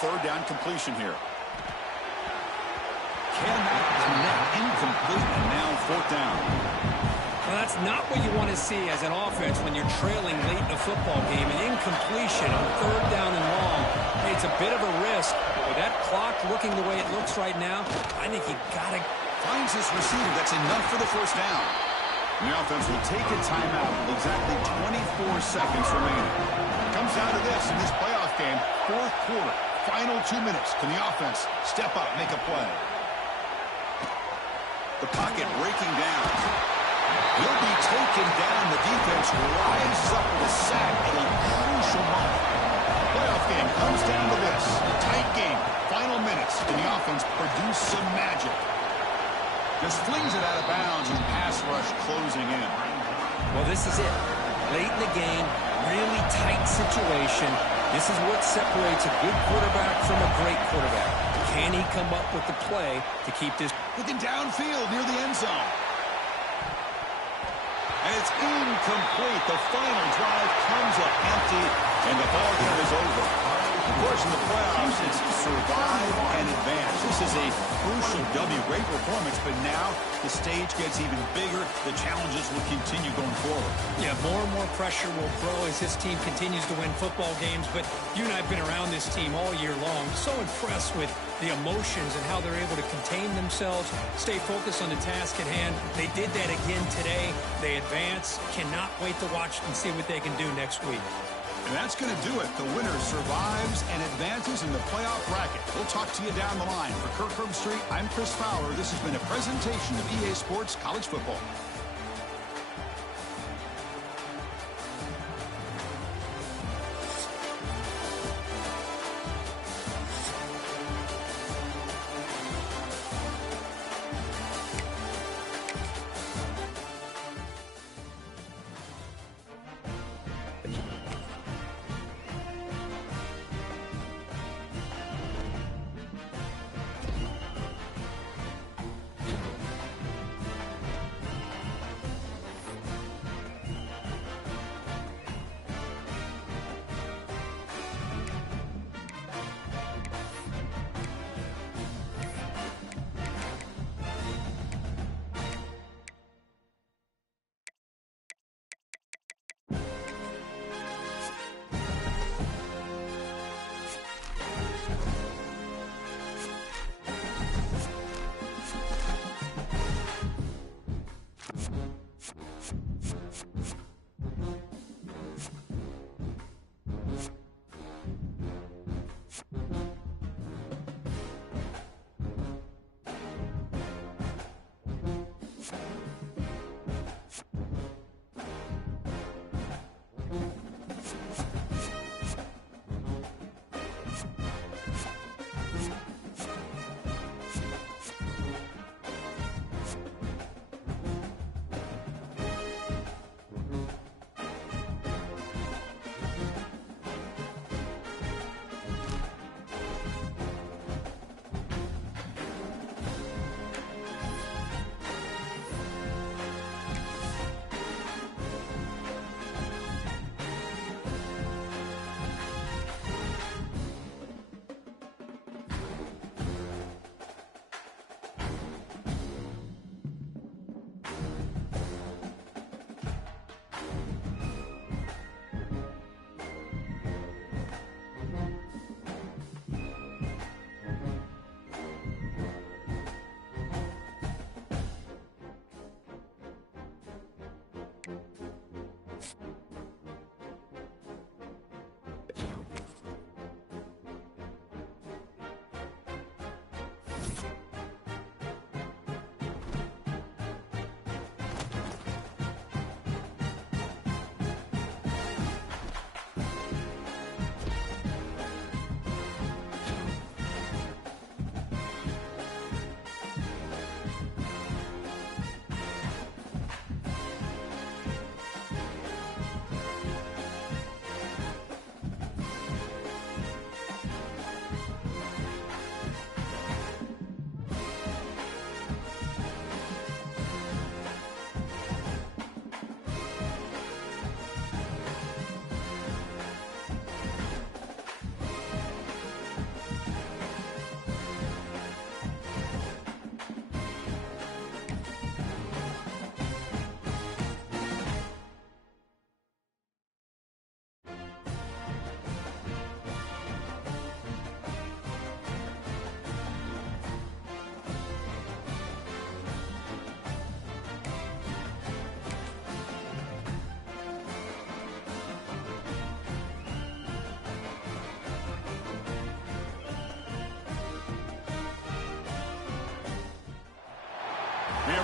third down completion here. Cannot connect, incomplete, and now fourth down. Well, that's not what you want to see as an offense when you're trailing late in a football game. An incompletion on third down and long. It's a bit of a risk. With that clock looking the way it looks right now, I think you got to... Finds his receiver. That's enough for the first down. The offense will take a timeout with exactly 24 seconds remaining. It comes down to this in this playoff game. Fourth quarter, final 2 minutes. Can the offense step up, make a play? The pocket breaking down. He'll be taken down. The defense rises up with a sack at a crucial moment. The playoff game comes down to this. Tight game. Final minutes. Can the offense produce some magic? Just flings it out of bounds with pass rush closing in. Well, this is it. Late in the game, really tight situation. This is what separates a good quarterback from a great quarterback. Can he come up with the play to keep this... Looking downfield near the end zone. And it's incomplete. The final drive comes up empty, and the ball game is over. Of course, in the playoffs, it's survive and advance. This is a crucial W. Great performance, but now the stage gets even bigger. The challenges will continue going forward. Yeah, more and more pressure will grow as this team continues to win football games, but you and I have been around this team all year long. So impressed with the emotions and how they're able to contain themselves, stay focused on the task at hand. They did that again today. They advance. Cannot wait to watch and see what they can do next week. And that's going to do it. The winner survives and advances in the playoff bracket. We'll talk to you down the line. For Kirk Herbstreit, I'm Chris Fowler. This has been a presentation of EA Sports College Football.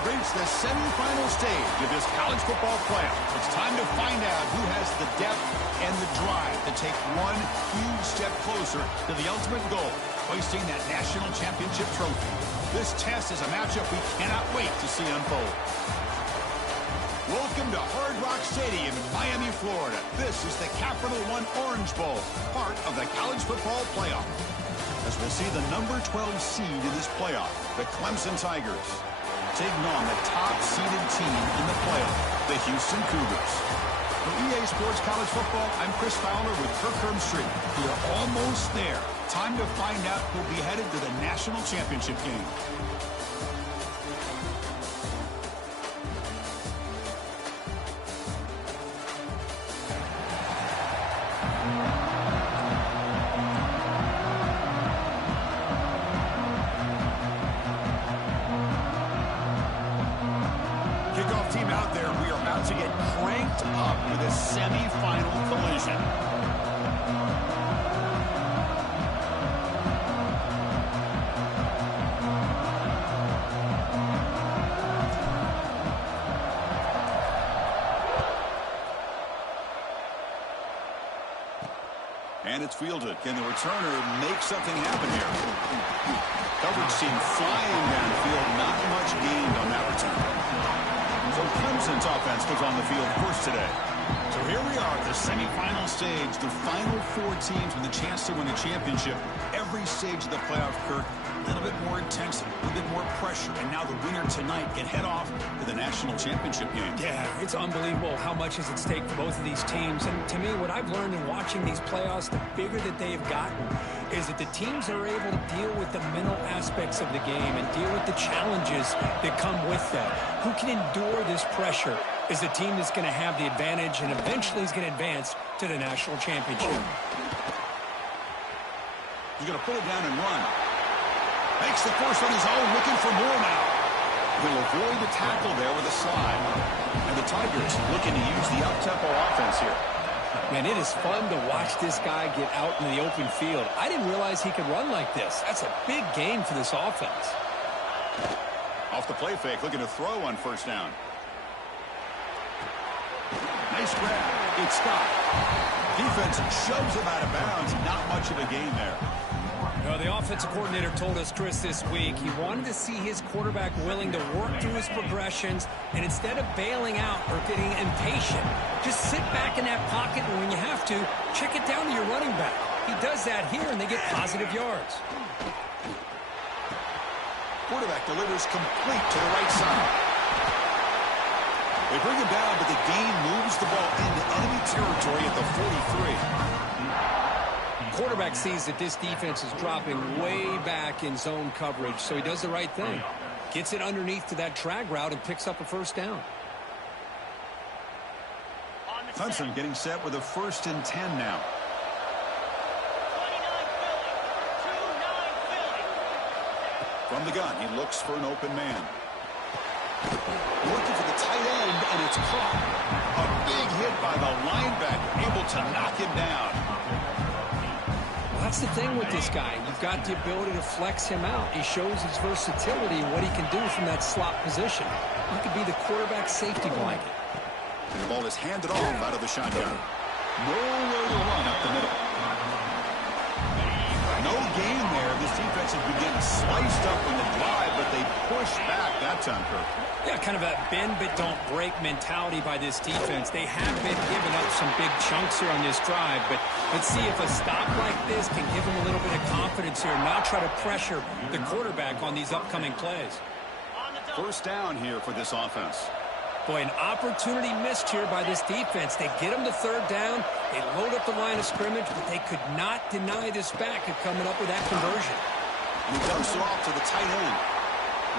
reached the semifinal stage of this college football playoff. It's time to find out who has the depth and the drive to take one huge step closer to the ultimate goal, hoisting that national championship trophy. This test is a matchup we cannot wait to see unfold. Welcome to Hard Rock Stadium in Miami, Florida. This is the Capital One Orange Bowl, part of the college football playoff. As we'll see the number 12 seed in this playoff, the Clemson Tigers, taking on the top-seeded team in the playoff, the Houston Cougars. For EA Sports College Football, I'm Chris Fowler with Kirk Herbstreit. We are almost there. Time to find out who'll be headed to the national championship game. Team out there, we are about to get cranked up with a semi-final collision. And it's fielded. Can the returner make something happen here? Coverage team flying downfield, not much gained on that return. So Clemson's offense goes on the field first today. So here we are at the semifinal stage, the final four teams with a chance to win a championship. Every stage of the playoff, Kirk, a little bit more intensity, a little bit more pressure, and now the winner tonight can head off to the national championship game. Yeah, it's unbelievable how much is at stake for both of these teams. And to me, what I've learned in watching these playoffs, the bigger that they've gotten, is that the teams are able to deal with the mental aspects of the game and deal with the challenges that come with that. Who can endure this pressure is the team that's going to have the advantage and eventually is going to advance to the national championship. He's going to put it down and run. Makes the first on his own, looking for more now. He'll avoid the tackle there with a slide. And the Tigers looking to use the up-tempo offense here. Man, it is fun to watch this guy get out in the open field. I didn't realize he could run like this. That's a big game for this offense. Off the play fake, looking to throw on first down. Nice grab. It's stopped. Defense shoves him out of bounds. Not much of a gain there. Well, the offensive coordinator told us, Chris, this week he wanted to see his quarterback willing to work through his progressions, and instead of bailing out or getting impatient, just sit back in that pocket, and when you have to, check it down to your running back. He does that here, and they get positive yards. Quarterback delivers complete to the right side. They bring him down, but the gain moves the ball into enemy territory at the 43. Quarterback sees that this defense is dropping way back in zone coverage, so he does the right thing. Gets it underneath to that drag route and picks up a first down. Clemson getting set with a 1st and 10 now. From the gun, he looks for an open man. Looking for the tight end, and it's caught. A big hit by the linebacker, able to knock him down. Well, that's the thing with this guy. You've got the ability to flex him out. He shows his versatility and what he can do from that slot position. He could be the quarterback safety blanket. And the ball is handed off out of the shotgun. Nowhere to run up the middle. No gain there. This defense has been getting sliced up in the drive, but they push back that time, Kirk. Yeah, kind of a bend but don't break mentality by this defense. They have been giving up some big chunks here on this drive, but let's see if a stop like this can give them a little bit of confidence here, not try to pressure the quarterback on these upcoming plays. First down here for this offense. Boy, an opportunity missed here by this defense. They get them to third down. They load up the line of scrimmage, but they could not deny this back of coming up with that conversion. He dumps it off to the tight end.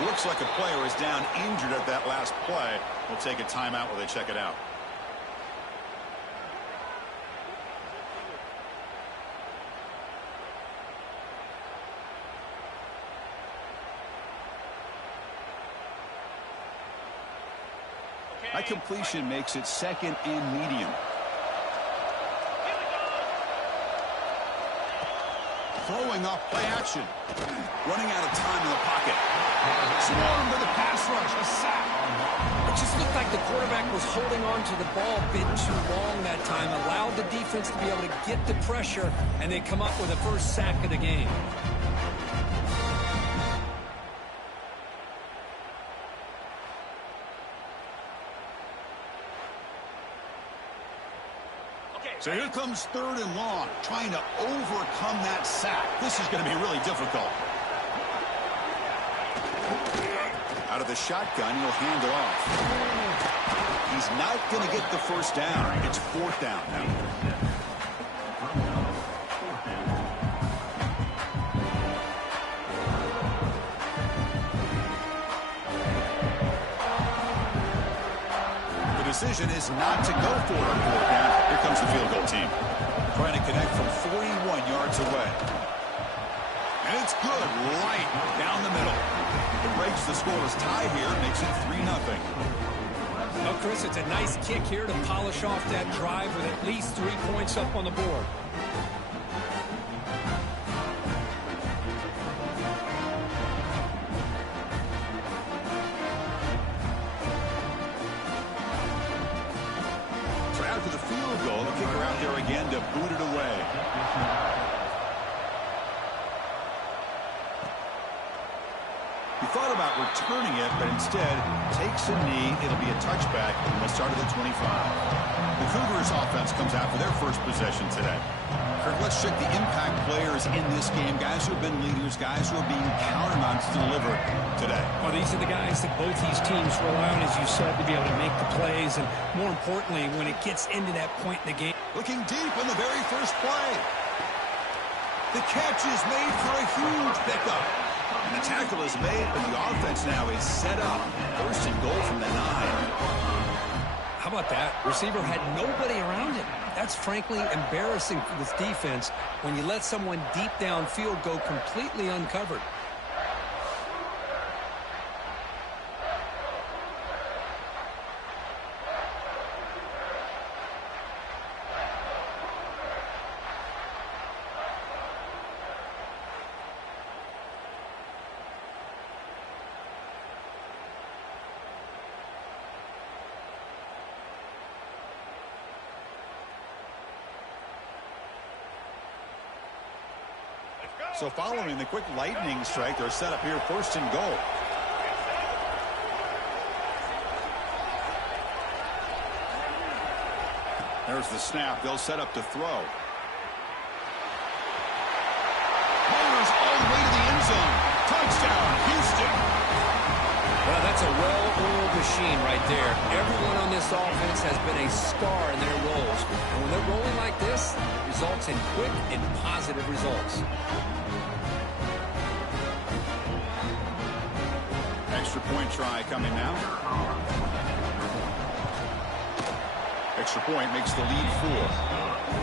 Looks like a player is down injured at that last play. We'll take a timeout while they check it out. That completion makes it 2nd and medium. Throwing off play action. Running out of time in the pocket. Swarmed to the pass rush. A sack. It just looked like the quarterback was holding on to the ball a bit too long that time. Allowed the defense to be able to get the pressure, and they come up with the first sack of the game. So here comes 3rd and long, trying to overcome that sack. This is going to be really difficult. Out of the shotgun, he'll hand it off. He's not going to get the first down. It's 4th down now. The decision is not to go for it on 4th down. Here comes the field goal team. Trying to connect from 41 yards away. And it's good right down the middle. It breaks the scoreless tie here, makes it 3-0. Well, Chris, it's a nice kick here to polish off that drive with at least 3 points up on the board. So after the field goal, the kicker out there again to boot it away. He thought about returning it, but instead takes a knee. It'll be a touchback, and we'll start at the 25. The Cougars offense comes out for their first possession today. Kirk, let's check the impact players in this game. Guys who have been leaders, guys who are being counted on to deliver today. Well, these are the guys that both these teams rely on, as you said, to be able to make the plays. And more importantly, when it gets into that point in the game. Looking deep on the very first play. The catch is made for a huge pickup. And the tackle is made, but the offense now is set up. 1st and goal from the 9. How about that? Receiver had nobody around him. That's frankly embarrassing for this defense when you let someone deep downfield go completely uncovered. So following the quick lightning strike, they're set up here 1st and goal. There's the snap. They'll set up to throw. Motors all the way to the end zone. Touchdown, Houston. Well, that's a well-oiled machine right there. Everyone on this offense has been a star in their roles. And when they're rolling like this, it results in quick and positive results. Extra point try coming now. Extra point makes the lead 4.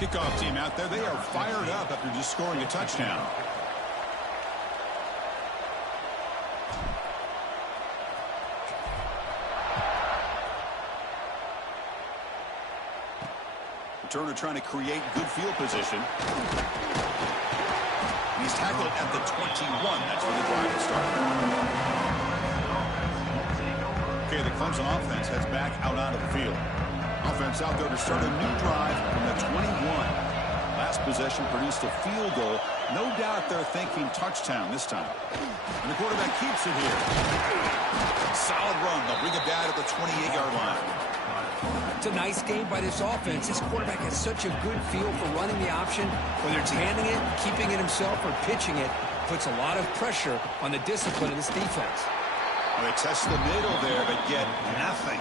Kickoff team out there, they are fired up after just scoring a touchdown. Returner trying to create good field position. He's tackled at the 21. That's where the drive will start. Okay, the Clemson offense heads back out onto the field. Offense out there to start a new drive from the 21. Last possession produced a field goal. No doubt they're thinking touchdown this time. And the quarterback keeps it here. Solid run. They'll bring it down at the 28-yard line. It's a nice game by this offense. This quarterback has such a good feel for running the option. Whether it's handing it, keeping it himself, or pitching it, puts a lot of pressure on the discipline of this defense. Well, they test the middle there, but get nothing.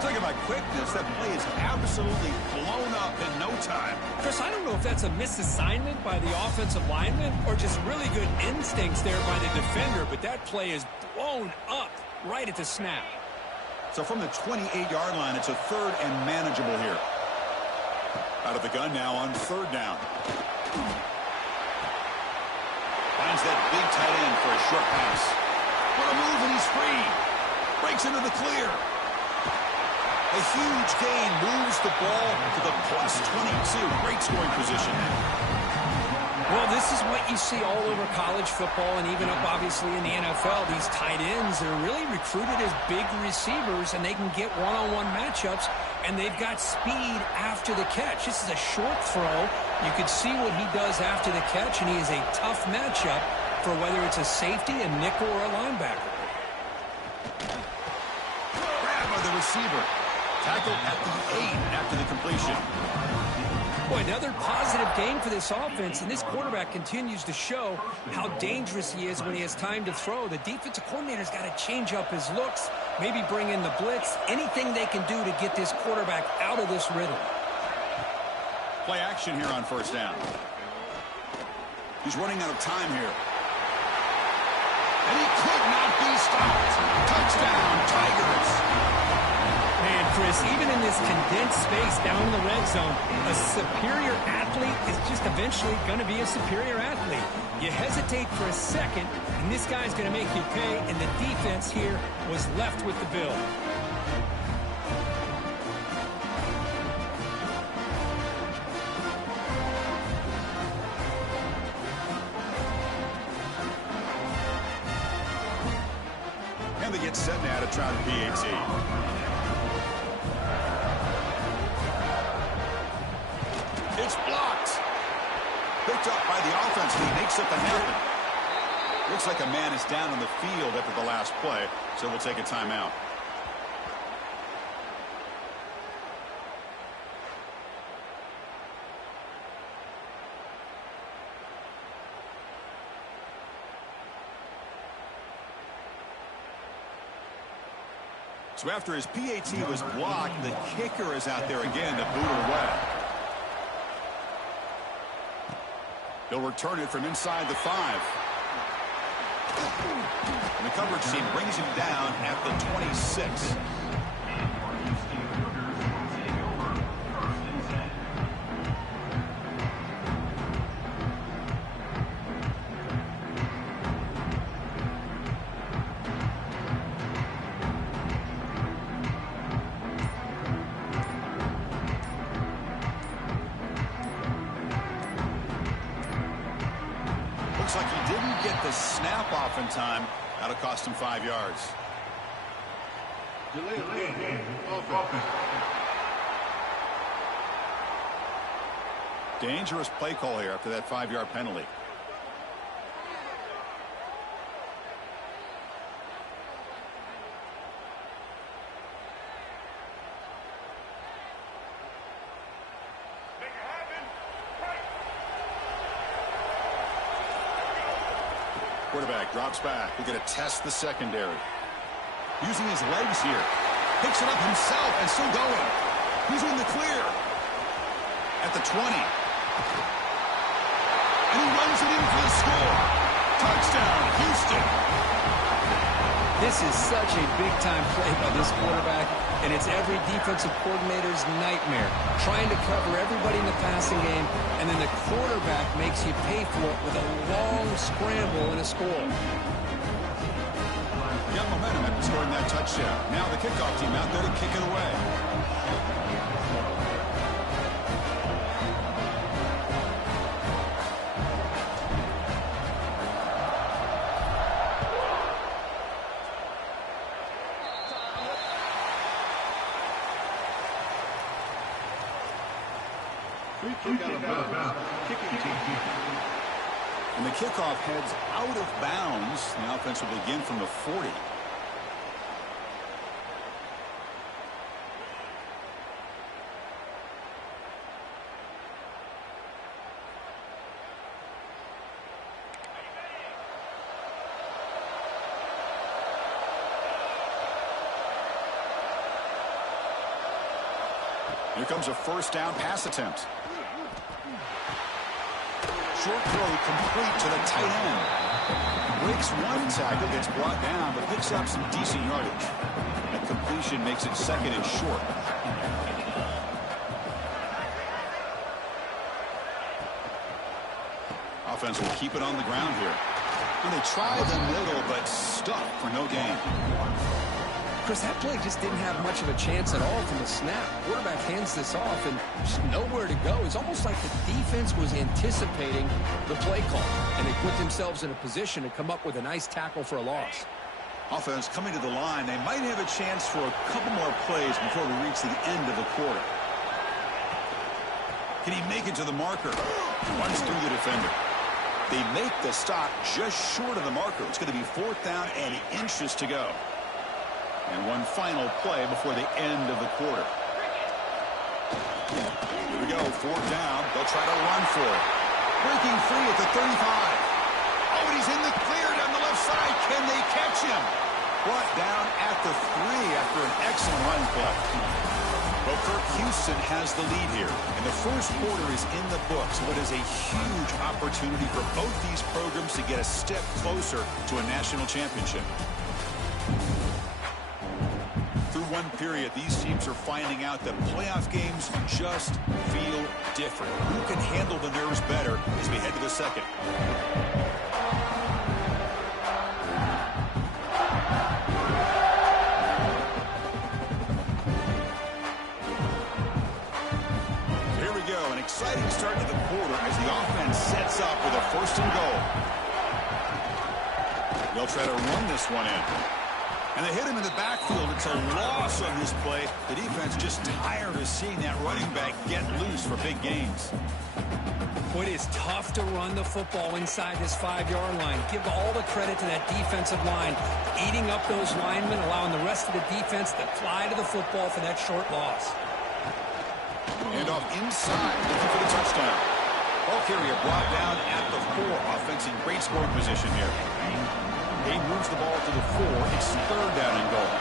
Talking about quickness, that play is absolutely blown up in no time. Chris, I don't know if that's a misassignment by the offensive lineman or just really good instincts there by the defender, but that play is blown up right at the snap. So from the 28-yard line, it's a third and manageable here. Out of the gun now on third down. Finds that big tight end for a short pass. What a move, and he's free. Breaks into the clear. A huge gain moves the ball to the +22. Great scoring position. Well, this is what you see all over college football and even up, obviously, in the NFL. These tight ends are really recruited as big receivers, and they can get one-on-one matchups, and they've got speed after the catch. This is a short throw. You could see what he does after the catch, and he is a tough matchup for whether it's a safety, a nickel, or a linebacker. Grab by the receiver. Tackled at the 8 after the completion. Boy, another positive game for this offense, and this quarterback continues to show how dangerous he is when he has time to throw. The defensive coordinator's got to change up his looks, maybe bring in the blitz, anything they can do to get this quarterback out of this rhythm. Play action here on first down. He's running out of time here. And he could not be stopped. Touchdown, Tigers. Man, Chris, even in this condensed space down in the red zone, a superior athlete is just eventually going to be a superior athlete. You hesitate for a second, and this guy's going to make you pay, and the defense here was left with the bill. And they get set now to try the PAT. It's blocked. Picked up by the offense, and he makes something happen. Looks like a man is down on the field after the last play, so we'll take a timeout. So after his PAT was blocked, the kicker is out there again to boot it away. He'll return it from inside the 5. And the coverage team brings him down at the 26. Looks like he didn't get the snap off in time. That'll cost him 5 yards. Dangerous play call here after that 5-yard penalty. Quarterback drops back. We're going to test the secondary. Using his legs here. Picks it up himself and still going. He's in the clear. At the 20. And he runs it in for the score. Touchdown, Houston. This is such a big-time play by this quarterback, and it's every defensive coordinator's nightmare. Trying to cover everybody in the passing game, and then the quarterback makes you pay for it with a long scramble and a score. Got momentum after scoring that touchdown. Now the kickoff team out there to kick it away. And the kickoff heads out of bounds. The offense will begin from the 40. Here comes a first down pass attempt. Short throw complete to the tight end. Breaks one tackle, gets brought down, but picks up some decent yardage. A incompletion makes it second and short. Offense will keep it on the ground here. And they try the middle, but stuck for no gain. Chris, that play just didn't have much of a chance at all from the snap. Quarterback hands this off, and just nowhere to go. It's almost like the defense was anticipating the play call, and they put themselves in a position to come up with a nice tackle for a loss. Offense coming to the line. They might have a chance for a couple more plays before we reach the end of the quarter. Can he make it to the marker? Runs through the defender. They make the stop just short of the marker. It's going to be 4th down and inches to go. And one final play before the end of the quarter. Here we go, 4th down. They'll try to run for it. Breaking free at the 35. Oh, and he's in the clear down the left side. Can they catch him? Brought down at the 3 after an excellent run play. But Kirk Houston has the lead here. And the first quarter is in the books. What is a huge opportunity for both these programs to get a step closer to a national championship. Through one period, these teams are finding out that playoff games just feel different. Who can handle the nerves better as we head to the second? Here we go, an exciting start to the quarter as the offense sets up with a 1st and goal. They'll try to run this one in. And they hit him in the backfield. It's a loss on this play. The defense just tired of seeing that running back get loose for big gains. Boy, it is tough to run the football inside this 5-yard line. Give all the credit to that defensive line, eating up those linemen, allowing the rest of the defense to fly to the football for that short loss. And off inside, looking for the touchdown. Ball carrier brought down at the 4. Offense in great scoring position here. He moves the ball to the 4. It's 3rd down and goal.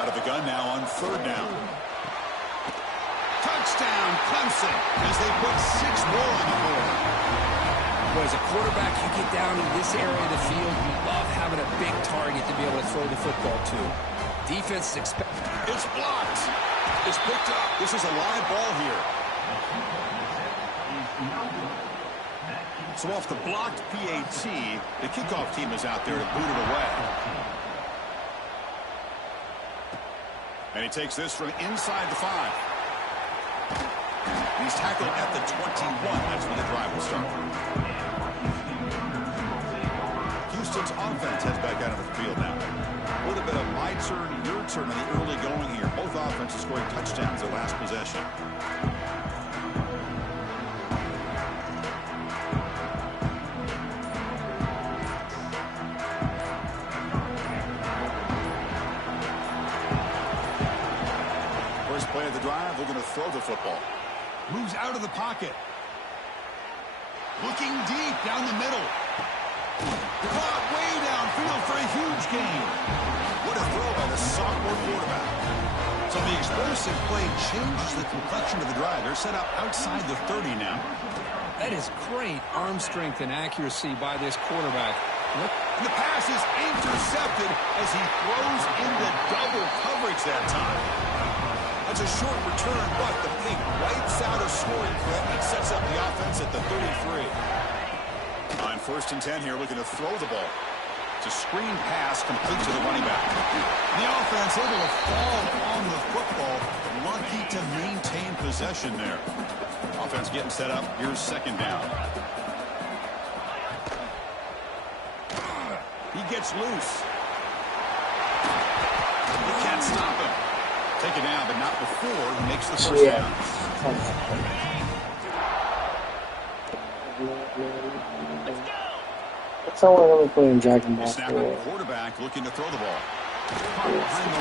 Out of the gun now on 3rd down. Touchdown, Clemson, as they put 6 more on the board. Well, as a quarterback, you get down in this area of the field, you love having a big target to be able to throw the football to. Defense is It's blocked. It's picked up. This is a live ball here. So off the blocked PAT, the kickoff team is out there to boot it away. And he takes this from inside the 5. He's tackled at the 21. That's when the drive will start. Houston's offense heads back out of the field now. A little bit of my turn, your turn in the early going here. Both offenses scoring touchdowns their last possession. Play of the drive, they're going to throw the football. Moves out of the pocket. Looking deep down the middle. Caught way downfield for a huge gain. What a throw by the sophomore quarterback. So the explosive play changes the complexion of the drive. They're set up outside the 30 now. That is great arm strength and accuracy by this quarterback. And the pass is intercepted as he throws into double coverage that time. That's a short return, but the Pink wipes out a scoring threat and sets up the offense at the 33. On 1st and 10 here, looking to throw the ball. It's a screen pass complete to the running back. The offense able to fall on the football, lucky to maintain possession there. Offense getting set up. Here's 2nd down. He gets loose. You can't stop him. Take it down, but not before he makes the 1st down. That's how I really play in Dragon Ball. Snapping quarterback looking to throw the ball. Behind the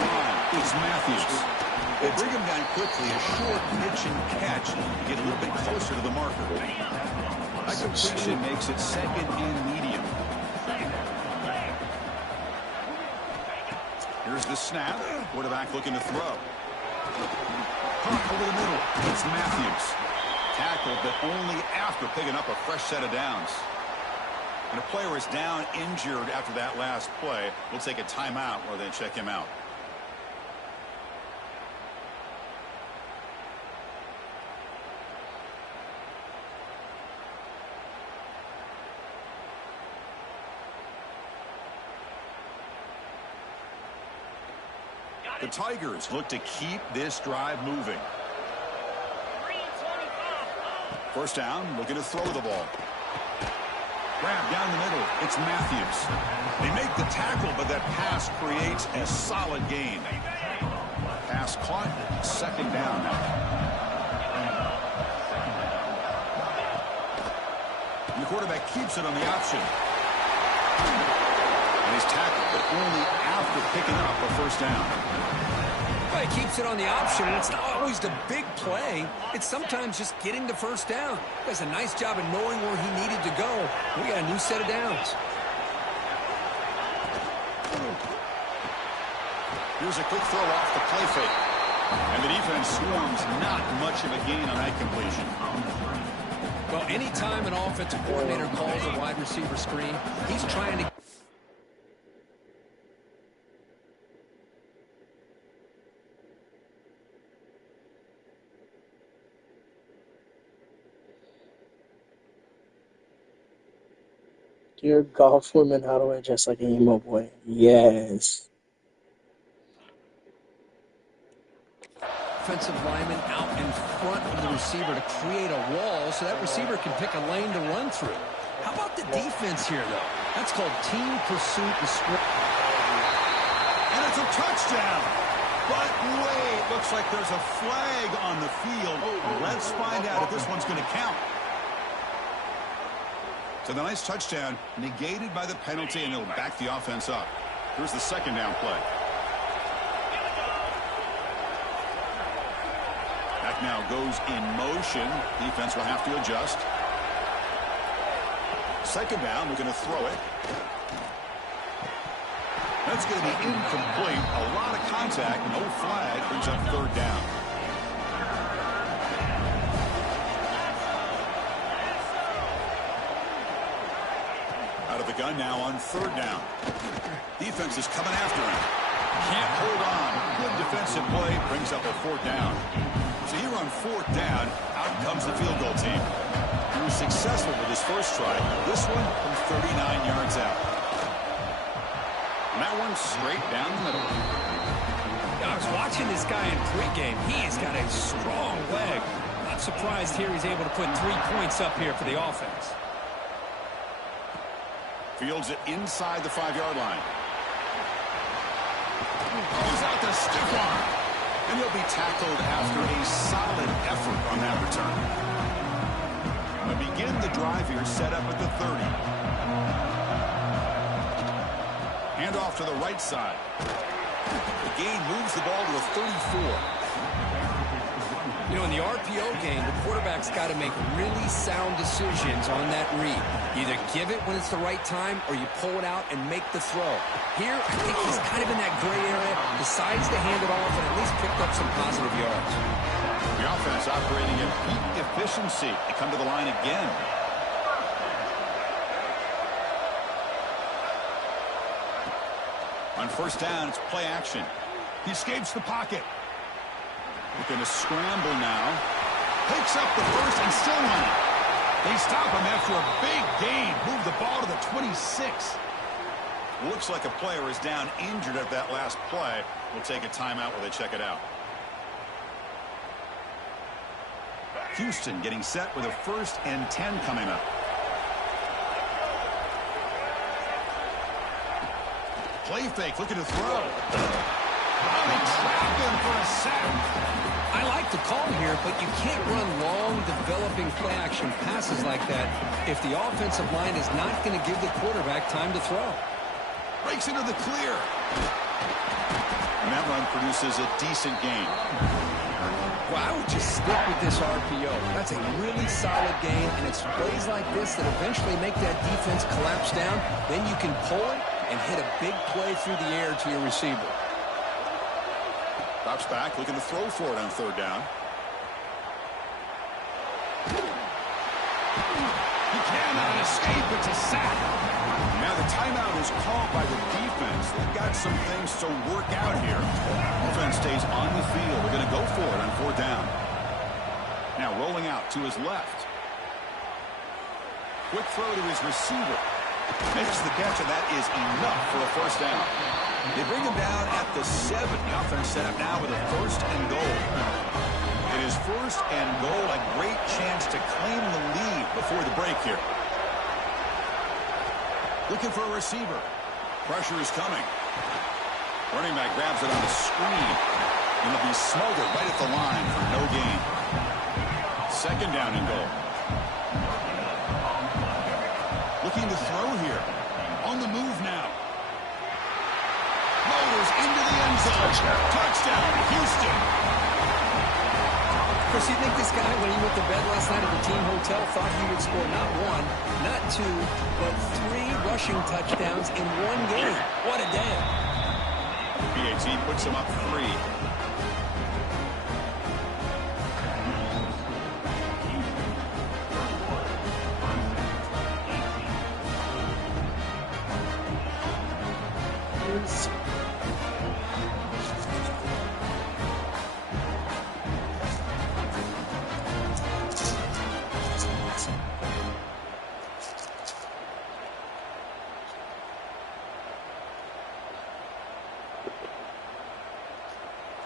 line is Matthews. They bring him down quickly. A short pitch and catch to get a little bit closer to the marker. That completion makes it 2nd and medium. Here's the snap. Quarterback looking to throw. Over the middle. It's Matthews. Tackled, but only after picking up a fresh set of downs. And a player is down injured after that last play. We'll take a timeout while they check him out. The Tigers look to keep this drive moving. First down, looking to throw the ball. Grab down the middle. It's Matthews. They make the tackle, but that pass creates a solid gain. Pass caught. Second down now. And the quarterback keeps it on the option. And he's tackled, but only after picking up a first down. Well, he keeps it on the option, and it's not always the big play. It's sometimes just getting the first down. Does a nice job of knowing where he needed to go. We got a new set of downs. Here's a quick throw off the play fake. And the defense swarms, not much of a gain on that completion. Well, anytime an offensive coordinator calls a wide receiver screen, he's trying to... Dear golf women, how do I dress like an emo boy? Yes. Offensive lineman out in front of the receiver to create a wall so that receiver can pick a lane to run through. How about the defense here, though? That's called team pursuit and sprint. And it's a touchdown. But wait, looks like there's a flag on the field. Let's find out if this one's going to count. So the nice touchdown negated by the penalty, and it'll back the offense up. Here's the second down play. Back now goes in motion. Defense will have to adjust. Second down, we're going to throw it. That's going to be incomplete. A lot of contact, no flag, brings up third down. Out of the gun now on third down. Defense is coming after him. Can't hold on. Good defensive play, brings up a fourth down. So here on fourth down, out comes the field goal team. He was successful with his first try. This one from 39 yards out. And that one straight down the middle. I was watching this guy in pregame. He's got a strong leg. Not surprised here he's able to put 3 points up here for the offense. Fields it inside the 5-yard line. Goes out to stiff arm. And he'll be tackled after a solid effort on that return. We begin the drive here, set up at the 30. Hand off to the right side. The gain moves the ball to the 34. You know, in the RPO game, the quarterback's got to make really sound decisions on that read. You either give it when it's the right time or you pull it out and make the throw. Here, I think he's kind of in that gray area, decides to hand it off and at least picked up some positive yards. The offense operating at peak efficiency. They come to the line again. On first down, it's play action. He escapes the pocket. We're going to scramble now. Picks up the first and still one. They stop him after a big gain. Move the ball to the 26. Looks like a player is down injured at that last play. We'll take a timeout while they check it out. Houston getting set with a 1st and 10 coming up. Play fake, looking to throw. They trap him for a sack. I like the call here, but you can't run long, developing play-action passes like that if the offensive line is not going to give the quarterback time to throw. Breaks into the clear. And that run produces a decent gain. Well, I would just stick with this RPO. That's a really solid gain, and it's plays like this that eventually make that defense collapse down. Then you can pull it and hit a big play through the air to your receiver. Drops back, looking to throw for it on third down. He can cannot escape. It's a sack. Now the timeout is called by the defense. They've got some things to work out here. Offense stays on the field. They're going to go for it on 4th down. Now rolling out to his left. Quick throw to his receiver. Makes the catch, and that is enough for a 1st down. They bring him down at the 7. The offense set up now with a 1st and goal. It is 1st and goal, a great chance to claim the lead before the break here. Looking for a receiver. Pressure is coming. Running back grabs it on the screen. And it'll be smothered right at the line for no gain. 2nd down and goal. Looking to throw here. On the move now. Motors into the end zone. Touchdown, Houston. Chris, you think this guy, when he went to bed last night at the team hotel, thought he would score not 1, not 2, but 3 rushing touchdowns in 1 game? What a day. PAT puts him up 3.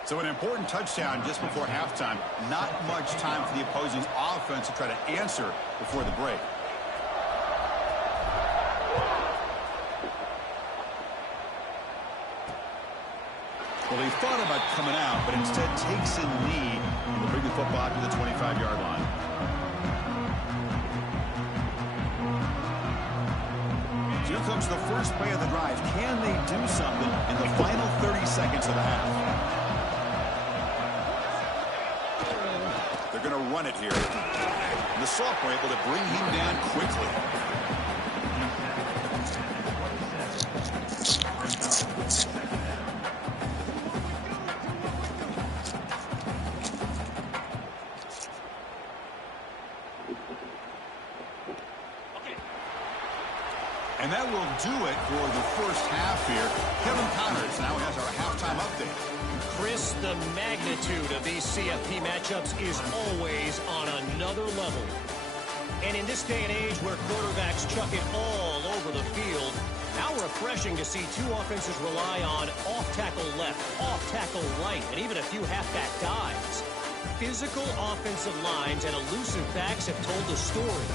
So an important touchdown just before halftime. Not much time for the opposing offense to try to answer before the break. Well, he thought about coming out, but instead takes a knee and will bring the football to the 25-yard line. Here comes the first play of the drive. Can they do something in the final 30 seconds of the half? They're going to run it here. And the sophomore able to bring him down quickly. And that will do it for the first half here. Kevin Connors now has our halftime update. Chris, the magnitude of these CFP matchups is always on another level. And in this day and age where quarterbacks chuck it all over the field, how refreshing to see 2 offenses rely on off-tackle left, off-tackle right, and even a few halfback dives. Physical offensive lines and elusive backs have told the story.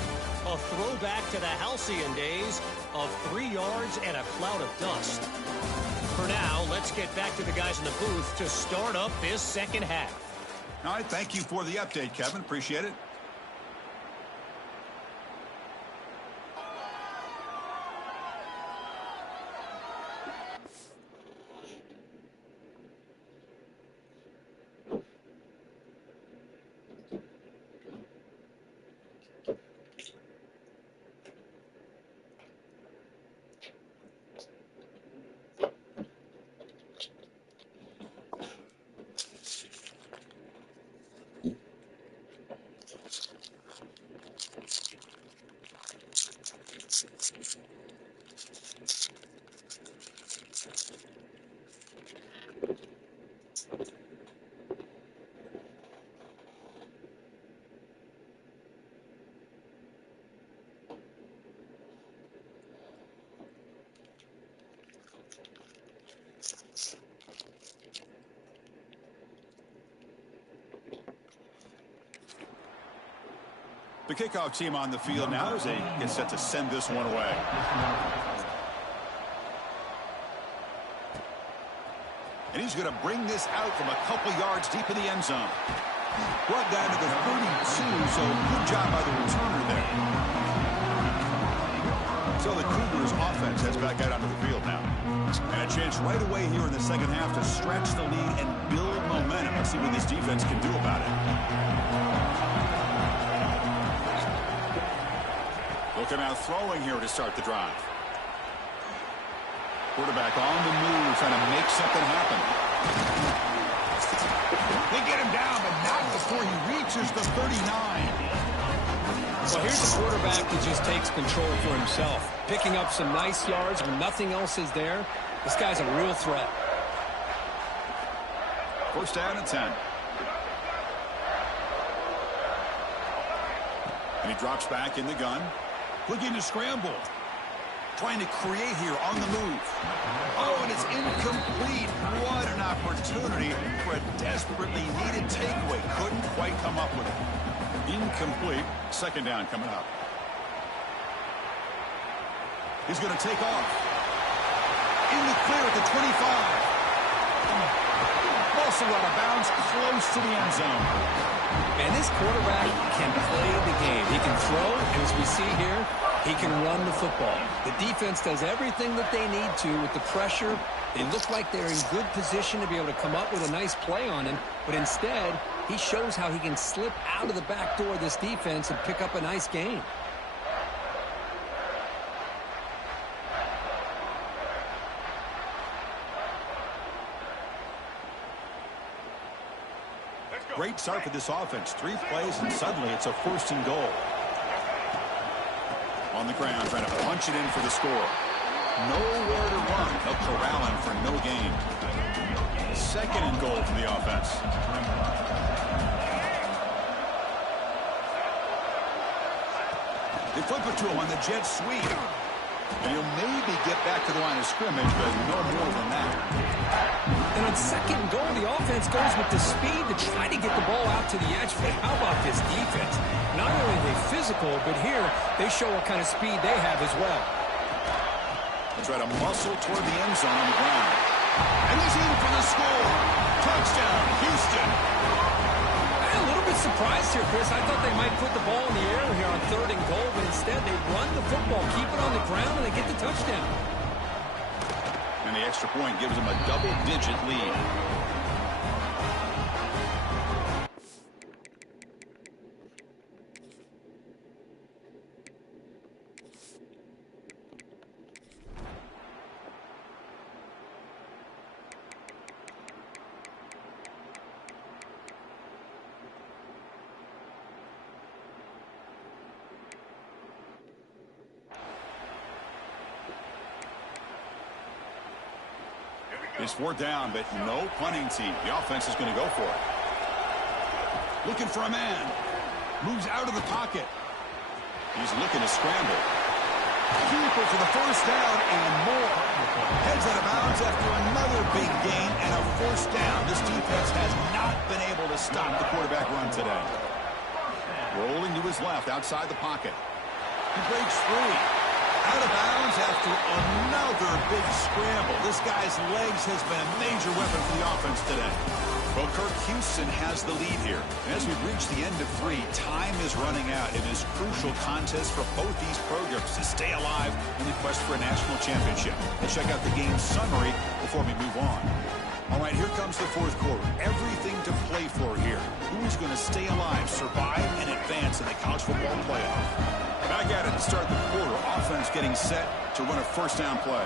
A throwback to the halcyon days of 3 yards and a cloud of dust. For now, let's get back to the guys in the booth to start up this second half. All right, thank you for the update, Kevin. Appreciate it. The kickoff team on the field now as they get set to send this one away. And he's going to bring this out from a couple yards deep in the end zone. Brought down to the 32, so good job by the returner there. So the Cougars offense heads back out onto the field now. And a chance right away here in the second half to stretch the lead and build momentum. Let's see what this defense can do about it. Looking out throwing here to start the drive. Quarterback on the move, trying to make something happen. They get him down, but not before he reaches the 39. Well, here's a quarterback that just takes control for himself, picking up some nice yards when nothing else is there. This guy's a real threat. First down and 10. And he drops back in the gun. Looking to scramble. Trying to create here on the move. Oh, and it's incomplete. What an opportunity for a desperately needed takeaway. Couldn't quite come up with it. Incomplete. Second down coming up. He's going to take off. In the clear at the 25. Also out of bounds, close to the end zone. Man, this quarterback can play the game. He can throw, and as we see here, he can run the football. The defense does everything that they need to with the pressure. They look like they're in good position to be able to come up with a nice play on him, but instead, he shows how he can slip out of the back door of this defense and pick up a nice gain. Great start for this offense. 3 plays, and suddenly it's a 1st and goal. On the ground, trying to punch it in for the score. Nowhere to run. They'll corral him for no gain. 2nd and goal for the offense. They flip it to him on the jet sweep. And he'll maybe get back to the line of scrimmage, but no more than that. And on 2nd and goal, the offense goes with the speed to try to get the ball out to the edge. But how about this defense? Not only are they physical, but here they show what kind of speed they have as well. They try to muscle toward the end zone on the ground. And he's in for the score. Touchdown, Houston. I'm a little bit surprised here, Chris. I thought they might put the ball in the air here on 3rd and goal, but instead they run the football, keep it on the ground, and they get the touchdown. And the extra point gives them a double-digit lead. It's 4th down, but no punting team. The offense is going to go for it. Looking for a man. Moves out of the pocket. He's looking to scramble. Keeper for the 1st down and more. Heads out of bounds after another big gain and a 1st down. This defense has not been able to stop the quarterback run today. Rolling to his left outside the pocket. He breaks free. Out of bounds after another big scramble. This guy's legs has been a major weapon for the offense today. Well, Kirk, Houston has the lead here. And as we've reached the end of 3, time is running out. It is a crucial contest for both these programs to stay alive in the quest for a national championship. Let's check out the game summary before we move on. All right, here comes the 4th quarter. Everything to play for here. Who is going to stay alive, survive, and advance in the college football playoff? Back at it to start the quarter. Offense getting set to run a 1st down play.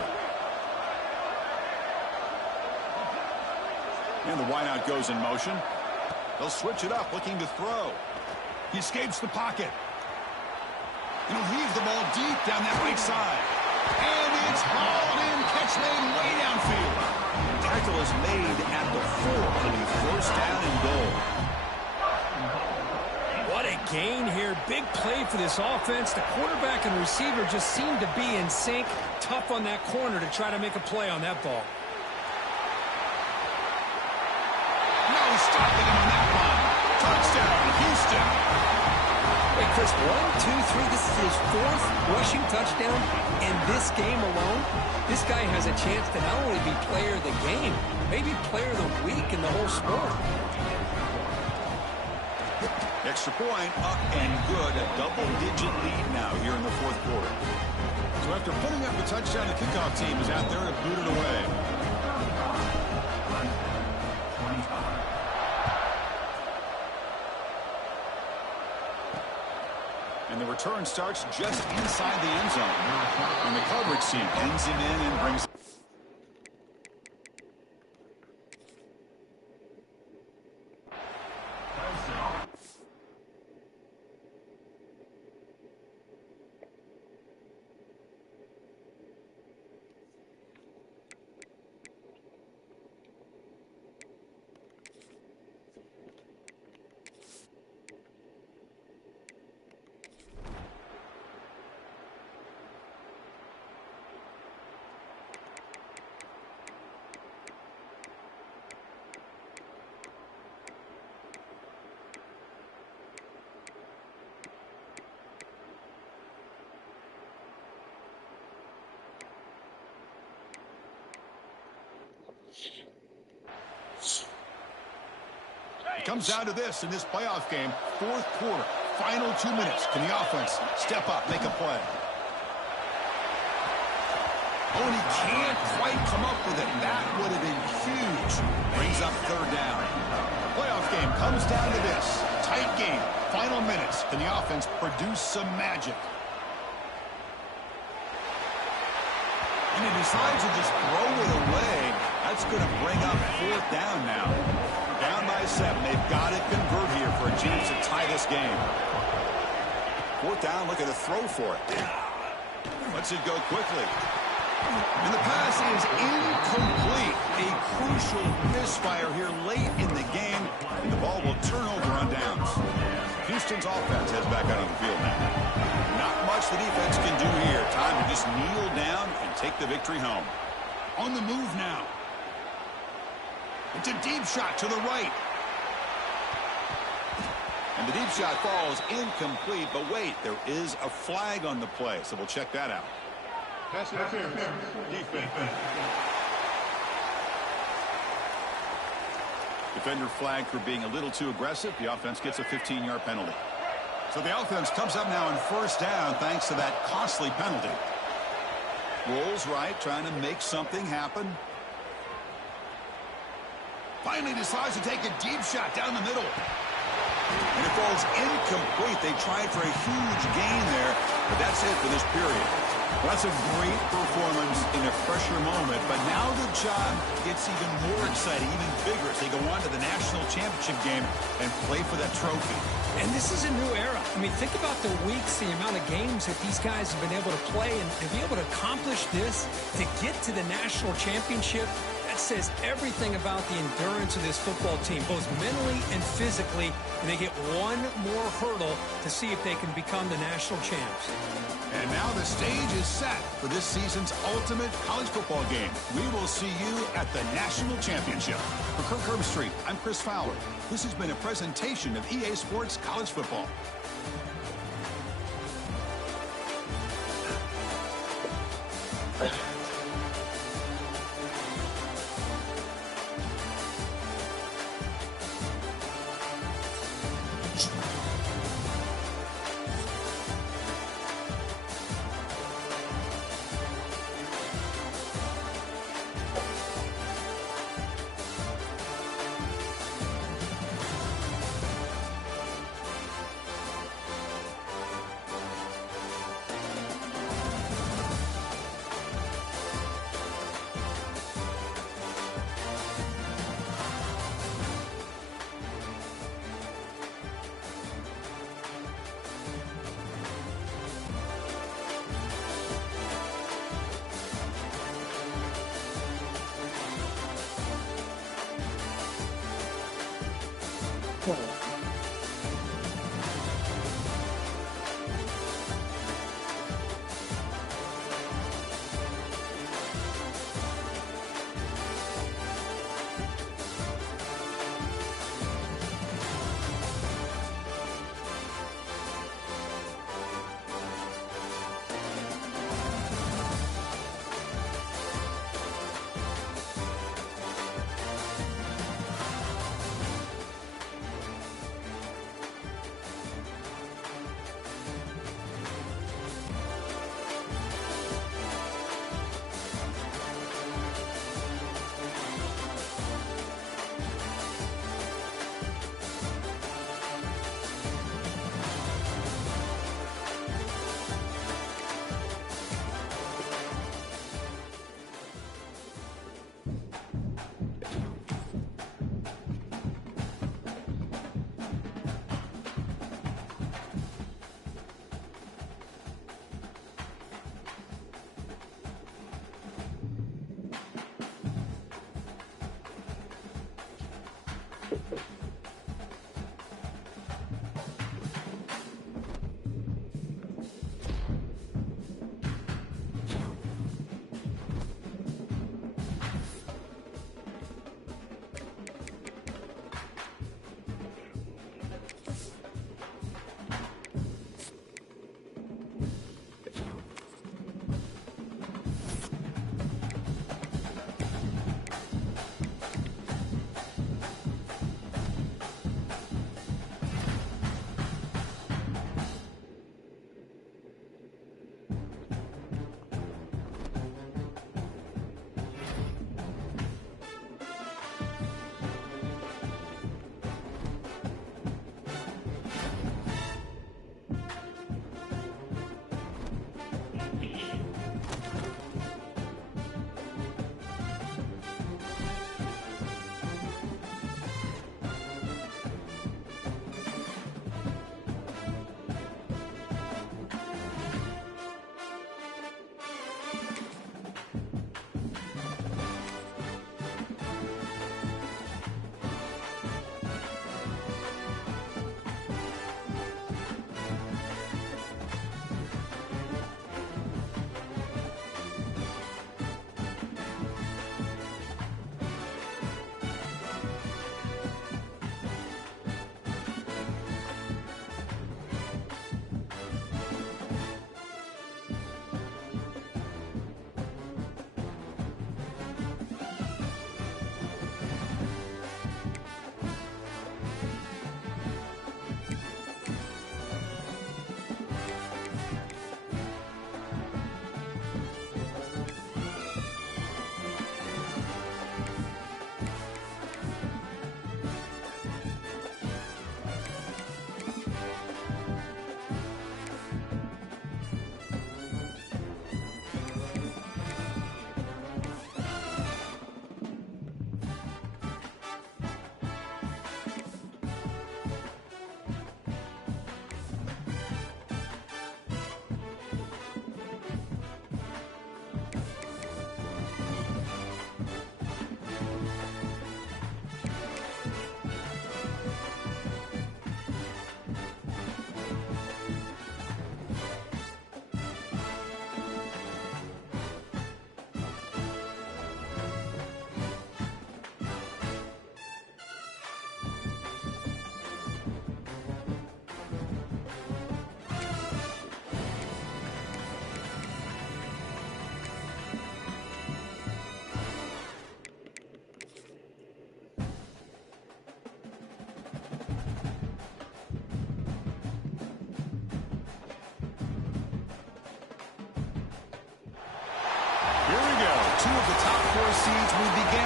And the wideout goes in motion. They'll switch it up, looking to throw. He escapes the pocket. And he'll heave the ball deep down that right side. And it's hauled in. Catch made way downfield. Tackle is made at the 4. It'll be 1st down and goal. What a gain here. Big play for this offense. The quarterback and receiver just seem to be in sync. Tough on that corner to try to make a play on that ball. No stopping him on that one. Touchdown, Houston. Hey, Chris, 1, 2, 3. This is his 4th rushing touchdown in this game alone. This guy has a chance to not only be player of the game, maybe player of the week in the whole sport. Extra point, up and good. A double-digit lead now here in the 4th quarter. So after putting up a touchdown, the kickoff team is out there to boot it away. And the return starts just inside the end zone. And the coverage team pins him in and brings It comes down to this in this playoff game, fourth quarter, final 2 minutes. Can the offense step up, make a play? Oh, and he can't quite come up with it. That would have been huge. Brings up third down. Playoff game comes down to this. Tight game, final minutes. Can the offense produce some magic? And he decides to just throw it away. That's going to bring up fourth down now. Down by 7. They've got to convert here for a chance to tie this game. Fourth down, look at the throw for it. Lets it go quickly. And the pass is incomplete. A crucial misfire here late in the game. And the ball will turn over on downs. Houston's offense heads back out on the field now. Not much the defense can do here. Time to just kneel down and take the victory home. On the move now. It's a deep shot to the right. And the deep shot falls incomplete. But wait, there is a flag on the play. So we'll check that out. Pass interference. Defense. Defender flagged for being a little too aggressive. The offense gets a 15-yard penalty. So the offense comes up now on first down thanks to that costly penalty. Rolls right, trying to make something happen. Finally decides to take a deep shot down the middle. And it falls incomplete. They tried for a huge gain there, but that's it for this period. Well, that's a great performance in a pressure moment, but now the job gets even more exciting, even bigger as they go on to the national championship game and play for that trophy. And this is a new era. I mean, think about the weeks, the amount of games that these guys have been able to play, and to be able to accomplish this, to get to the national championship, that says everything about the endurance of this football team, both mentally and physically, and they get one more hurdle to see if they can become the national champs. And now the stage is set for this season's ultimate college football game. We will see you at the national championship. For Kirk Herbstreit, I'm Chris Fowler. This has been a presentation of EA Sports College Football.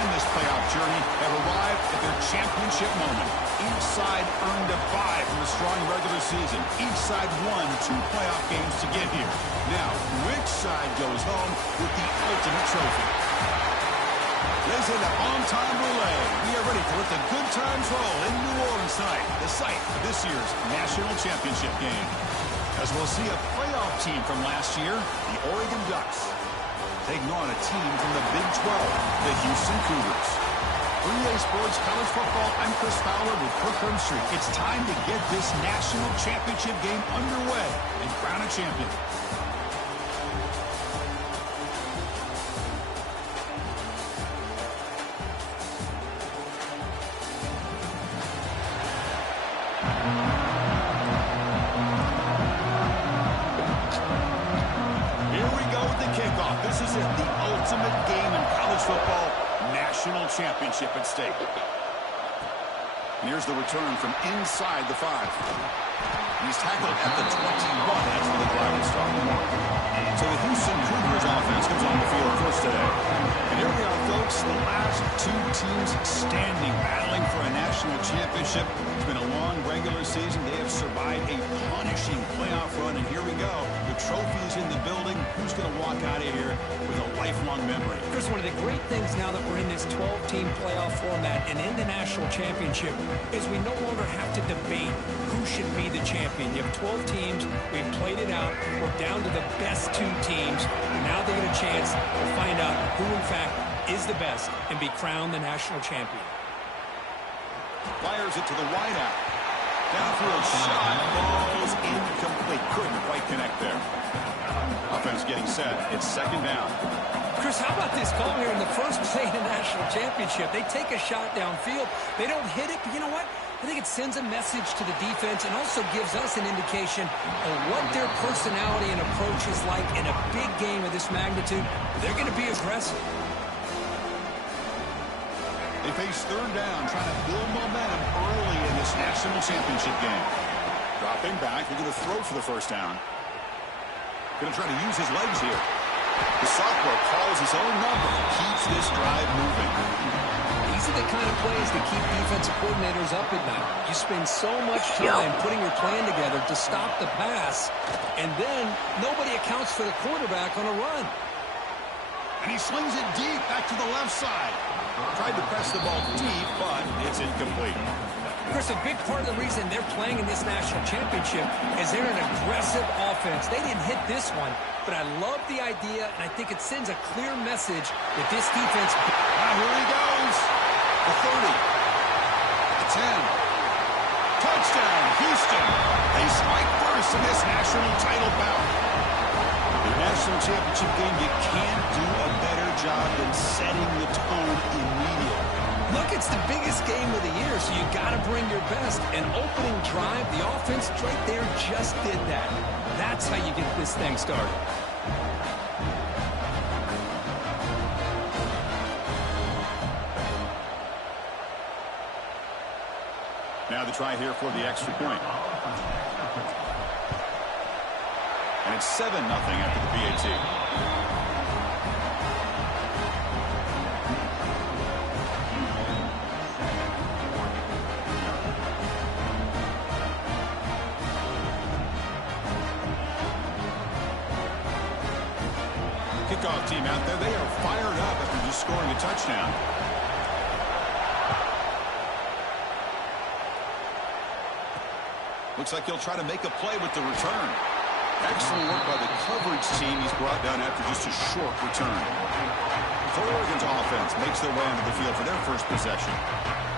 in this playoff journey have arrived at their championship moment. Each side earned a bye from a strong regular season. Each side won 2 playoff games to get here. Now, which side goes home with the ultimate trophy? Lays in the on-time relay. We are ready to let the good times roll in New Orleans tonight, the site of this year's national championship game. As we'll see a playoff team from last year, the Oregon Ducks, taking on a team from the Big 12, the Houston Cougars. For EA Sports College Football, I'm Chris Fowler with Kirkland Street. It's time to get this national championship game underway and crown a champion. This is it, the ultimate game in college football, national championship at stake. And here's the return from inside the 5. He's tackled at the 21. That's where the drive will start. So the Houston Cougars offense comes on the field first today. And here we are, folks, the last 2 teams standing, battling for a national championship. It's been a long regular season. They have survived a punishing playoff run, and here we go. The trophy is in the building. Who's going to walk out of here with a lifelong memory? Chris, one of the great things now that we're in this 12-team playoff format and in the national championship is we no longer have to debate who should be the champion. You have 12 teams. We've played it out. We're down to the best 2 teams. Now they get a chance to find out who, in fact, is the best and be crowned the national champion. Fires it to the wideout. Downfield shot falls incomplete. Couldn't quite connect there. Offense getting set. It's second down. Chris, how about this call here in the first play in the national championship? They take a shot downfield. They don't hit it, but you know what? I think it sends a message to the defense and also gives us an indication of what their personality and approach is like in a big game of this magnitude. They're going to be aggressive. They face third down, trying to build momentum early in this national championship game. Dropping back, they're going to throw for the first down. Going to try to use his legs here. The sophomore calls his own number, keeps this drive moving. These are the kind of plays that keep defensive coordinators up at night. You spend so much time putting your plan together to stop the pass, and then nobody accounts for the quarterback on a run. And he slings it deep back to the left side. Tried to press the ball deep, but it's incomplete. Chris, a big part of the reason they're playing in this national championship is they're an aggressive offense. They didn't hit this one, but I love the idea, and I think it sends a clear message that this defense... Now here he goes. The 30. The 10. Touchdown, Houston. They strike first in this national title bout. In a national championship game, you can't do a better job than setting the tone immediately. Look, it's the biggest game of the year, so you got to bring your best. An opening drive, the offense right there just did that. That's how you get this thing started. Now the try here for the extra point. And it's 7-0 after the PAT. Kickoff team out there, they are fired up after just scoring a touchdown. Looks like he'll try to make a play with the return. Excellent work by the coverage team he's brought down after just a short return. So Oregon's offense makes their way onto the field for their first possession.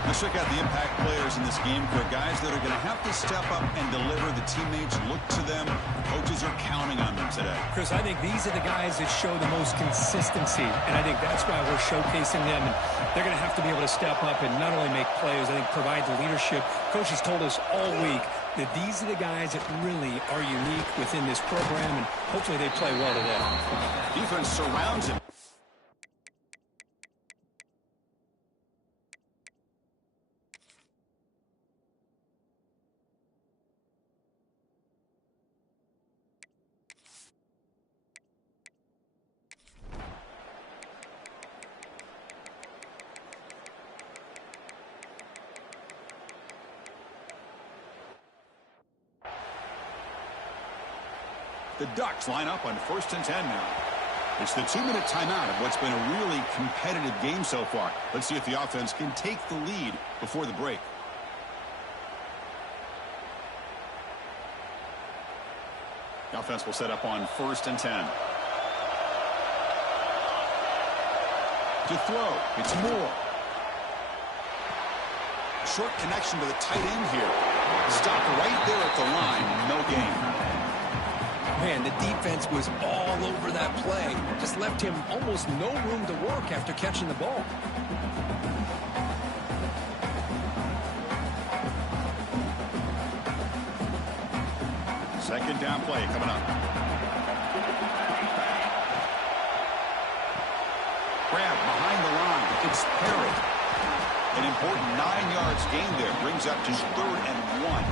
Let's check out the impact players in this game. For guys that are going to have to step up and deliver. The teammates look to them. Coaches are counting on them today. Chris, I think these are the guys that show the most consistency, and I think that's why we're showcasing them. And they're going to have to be able to step up and not only make plays, I think provide the leadership. Coaches told us all week that these are the guys that really are unique within this program, and hopefully they play well today. Defense surrounds him. The Ducks line up on 1st and 10 now. It's the 2-minute timeout of what's been a really competitive game so far. Let's see if the offense can take the lead before the break. The offense will set up on 1st and 10. To throw, it's Moore. Short connection to the tight end here. Stopped right there at the line. No gain. Man, the defense was all over that play. Just left him almost no room to work after catching the ball. Second down play coming up. Grab behind the line. It's Perry. An important 9 yards gain there. Brings up just 3rd and 1.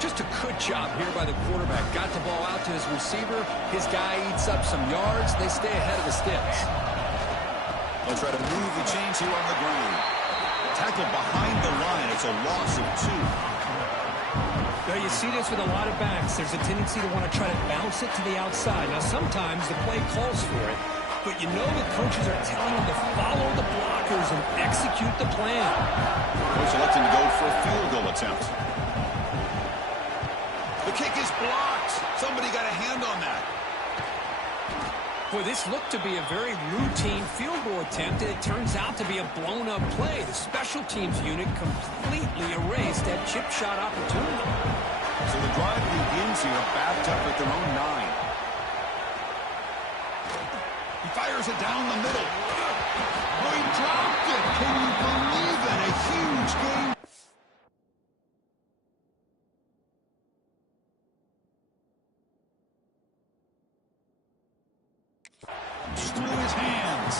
Just a good job here by the quarterback. Got the ball out to his receiver. His guy eats up some yards. They stay ahead of the sticks. They'll try to move the chains here on the ground. Tackled behind the line. It's a loss of 2. Now, you see this with a lot of backs. There's a tendency to want to try to bounce it to the outside. Now, sometimes the play calls for it, but you know the coaches are telling them to follow the blockers and execute the plan. Coach electing to go for a field goal attempt. The kick is blocked. Somebody got a hand on that. Boy, this looked to be a very routine field goal attempt, and it turns out to be a blown-up play. The special teams unit completely erased that chip shot opportunity. So the drive begins here, backed up at their own 9. He fires it down the middle. Oh, he dropped it. Can you believe it? A huge game. Just through his hands.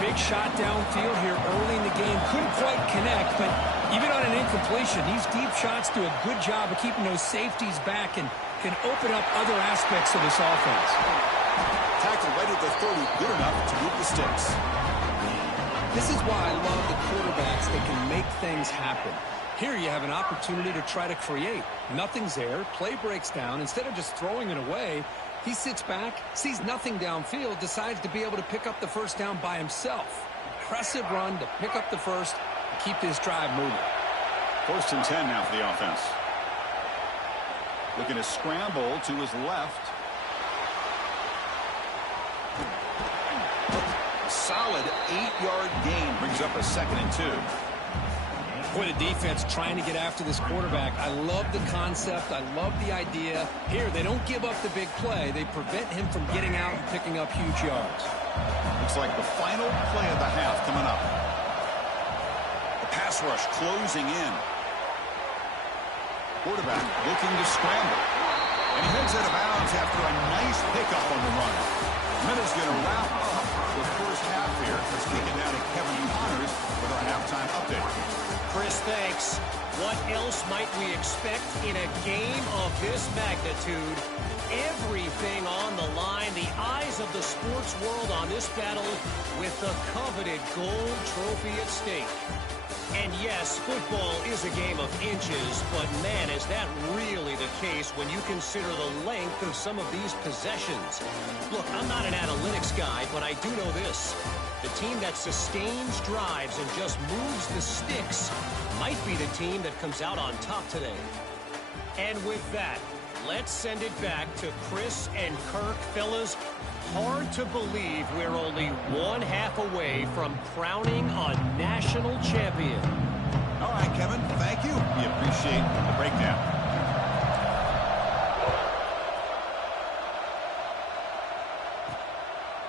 Big shot downfield here early in the game. Couldn't quite connect, but even on an incompletion, these deep shots do a good job of keeping those safeties back and can open up other aspects of this offense. Tackled right at the 30, good enough to move the sticks. This is why I love the quarterbacks that can make things happen. Here you have an opportunity to try to create. Nothing's there. Play breaks down. Instead of just throwing it away, he sits back, sees nothing downfield, decides to be able to pick up the first down by himself. Impressive run to pick up the first and keep this drive moving. 1st and 10 now for the offense. Looking to scramble to his left. A solid 8-yard gain brings up a 2nd and 2. Boy, the defense trying to get after this quarterback. I love the concept. I love the idea. Here, they don't give up the big play. They prevent him from getting out and picking up huge yards. Looks like the final play of the half coming up. The pass rush closing in. Quarterback looking to scramble. And he heads out of bounds after a nice pickup on the run. Minutes going to wrap up the first half here. Let's kick it down to Kevin Connors with our halftime update. Chris, thanks. What else might we expect in a game of this magnitude? Everything on the line, the eyes of the sports world on this battle with the coveted gold trophy at stake. And yes, football is a game of inches, but man, is that really the case when you consider the length of some of these possessions. Look, I'm not an analytics guy, but I do know this. The team that sustains drives and just moves the sticks might be the team that comes out on top today. And with that, let's send it back to Chris and Kirk. Fellas, hard to believe we're only one half away from crowning a national champion. All right, Kevin, thank you. We appreciate the breakdown.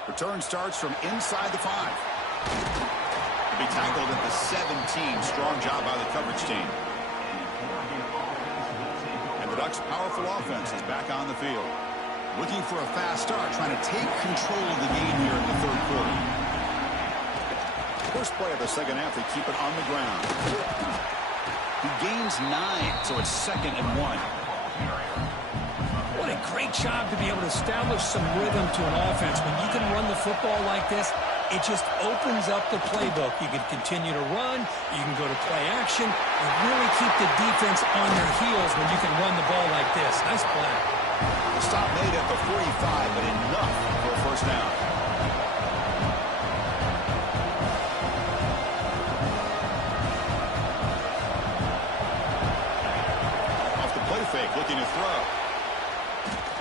Return starts from inside the 5. To be tackled at the 17. Strong job by the coverage team. And the Ducks' powerful offense is back on the field. Looking for a fast start, trying to take control of the game here in the 3rd quarter. First play of the second half, they keep it on the ground. He gains 9, so it's 2nd and 1. What a great job to be able to establish some rhythm to an offense. When you can run the football like this, it just opens up the playbook. You can continue to run, you can go to play action, and really keep the defense on their heels when you can run the ball like this. Nice play. The stop made at the 45, but enough for a first down. Off the play fake, looking to throw.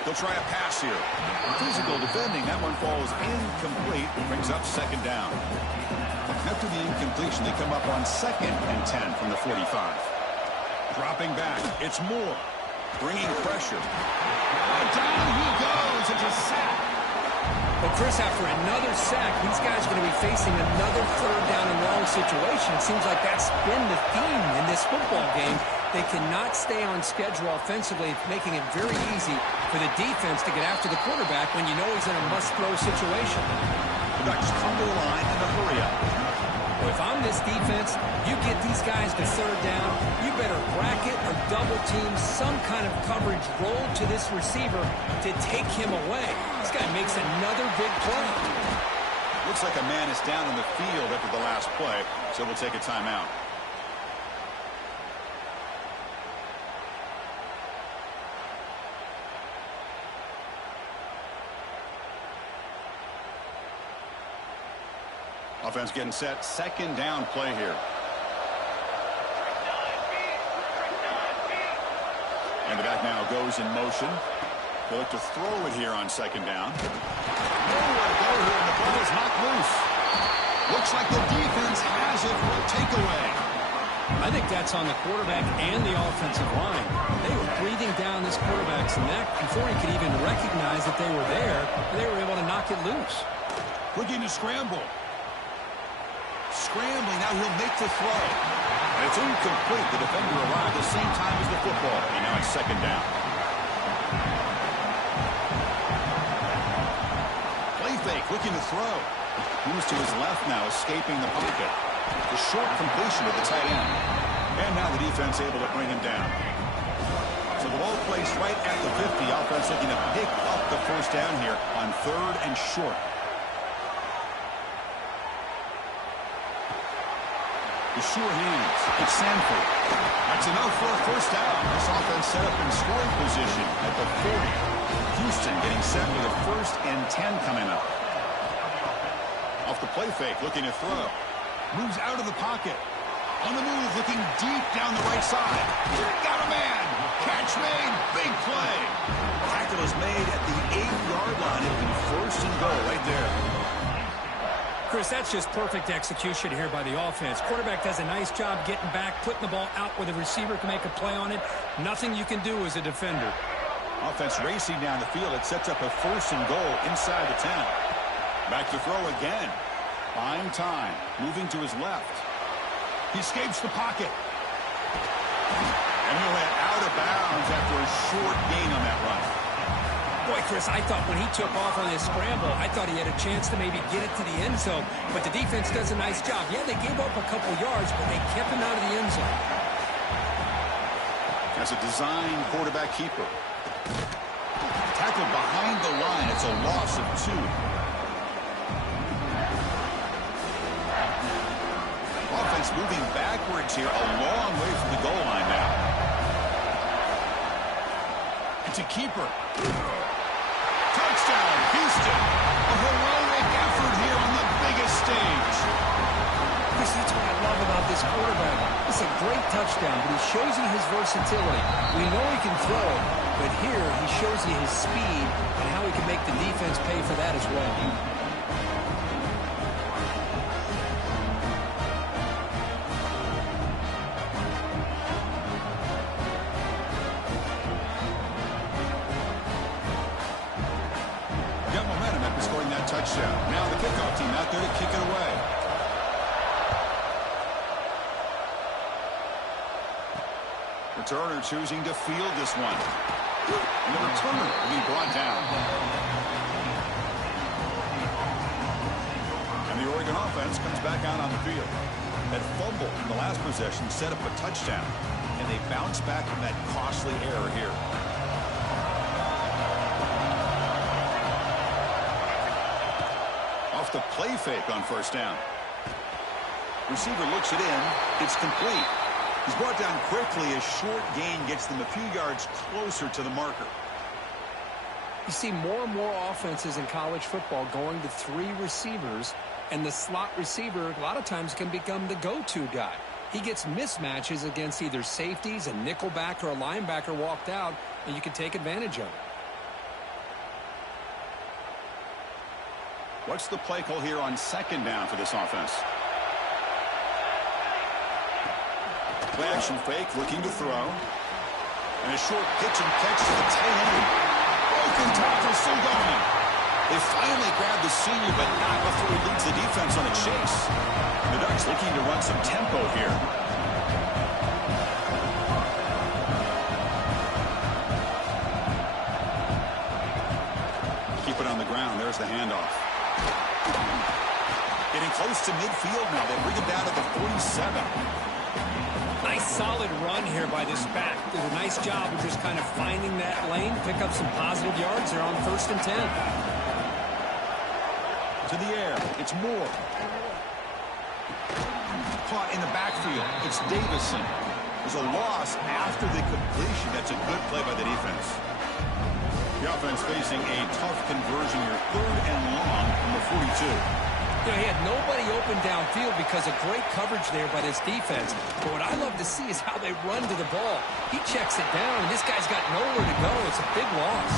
They'll try a pass here. Physical defending. That one falls incomplete. Brings up second down. After the incompletion, they come up on 2nd and 10 from the 45. Dropping back. It's Moore. Bringing pressure. Oh, down he goes. It's a sack. Well, Chris, after another sack, these guys are going to be facing another 3rd down and long situation. It seems like that's been the theme in this football game. They cannot stay on schedule offensively, making it very easy for the defense to get after the quarterback when you know he's in a must-throw situation. The Ducks come to the line in a hurry up. Well, if I'm this defense, you get these guys to 3rd down, you better bracket or double team some kind of coverage roll to this receiver to take him away. This guy makes another big play. Looks like a man is down in the field after the last play, so we'll take a timeout. Offense getting set. 2nd down play here. And the back now goes in motion. They look to throw it here on 2nd down. Nowhere to go here, and the ball is knocked loose. Looks like the defense has it for a takeaway. I think that's on the quarterback and the offensive line. They were breathing down this quarterback's neck before he could even recognize that they were there, and they were able to knock it loose. Looking to scramble. Scrambling, now he'll make the throw. And it's incomplete. The defender arrived at the same time as the football. And now it's 2nd down. Play fake, looking to throw. Moves to his left now, escaping the pocket. The short completion to the tight end. And now the defense able to bring him down. So the ball placed right at the 50. Offense looking to pick up the first down here on 3rd and short. The sure hands. It's Sanford. That's enough for a first down. This offense set up in scoring position at the 40. Houston getting set with a 1st and 10 coming up. Off the play fake, looking to throw. Moves out of the pocket. On the move, looking deep down the right side. Got a man. Catch made. Big play. Tackle is made at the 8-yard line. It'll be 1st and goal right there. Chris, that's just perfect execution here by the offense. Quarterback does a nice job getting back, putting the ball out where the receiver can make a play on it. Nothing you can do as a defender. Offense racing down the field. It sets up a 1st and goal inside the 10. Back to throw again. Buying time. Moving to his left. He escapes the pocket. And he went out of bounds after a short gain on that run. Boy, Chris, I thought when he took off on this scramble, I thought he had a chance to maybe get it to the end zone. But the defense does a nice job. Yeah, they gave up a couple yards, but they kept him out of the end zone. As a design quarterback keeper. Tackled behind the line. It's a loss of 2. Offense moving backwards here, a long way from the goal line now. It's a keeper. Touchdown, Houston. A heroic effort here on the biggest stage. Chris, that's what I love about this quarterback. It's a great touchdown, but he shows you his versatility. We know he can throw it, but here he shows you his speed and how he can make the defense pay for that as well. Touchdown. Now the kickoff team out there to kick it away. Returner choosing to field this one. And the returner will be brought down. And the Oregon offense comes back out on the field. That fumble in the last possession set up a touchdown. And they bounce back from that costly error here. The play fake on first down. Receiver looks it in. It's complete. He's brought down quickly. A short gain gets them a few yards closer to the marker. You see more and more offenses in college football going to 3 receivers, and the slot receiver a lot of times can become the go-to guy. He gets mismatches against either safeties, a nickelbacker, or a linebacker walked out, and you can take advantage of it. What's the play call here on 2nd down for this offense? Play action fake, looking to throw. And a short pitch and catch to the tight end. Broken tackle, still going. They finally grabbed the senior, but not before he leads the defense on a chase. The Ducks looking to run some tempo here. Keep it on the ground. There's the handoff. Getting close to midfield now. They bring him down to the 47. Nice solid run here by this back. Did a nice job of just kind of finding that lane, pick up some positive yards there on 1st and 10. To the air. It's Moore. Caught in the backfield. It's Davison. There's a loss after the completion. That's a good play by the defense. The offense facing a tough conversion here. 3rd and long from the 42. You know, he had nobody open downfield because of great coverage there by this defense. But what I love to see is how they run to the ball. He checks it down, and this guy's got nowhere to go. It's a big loss.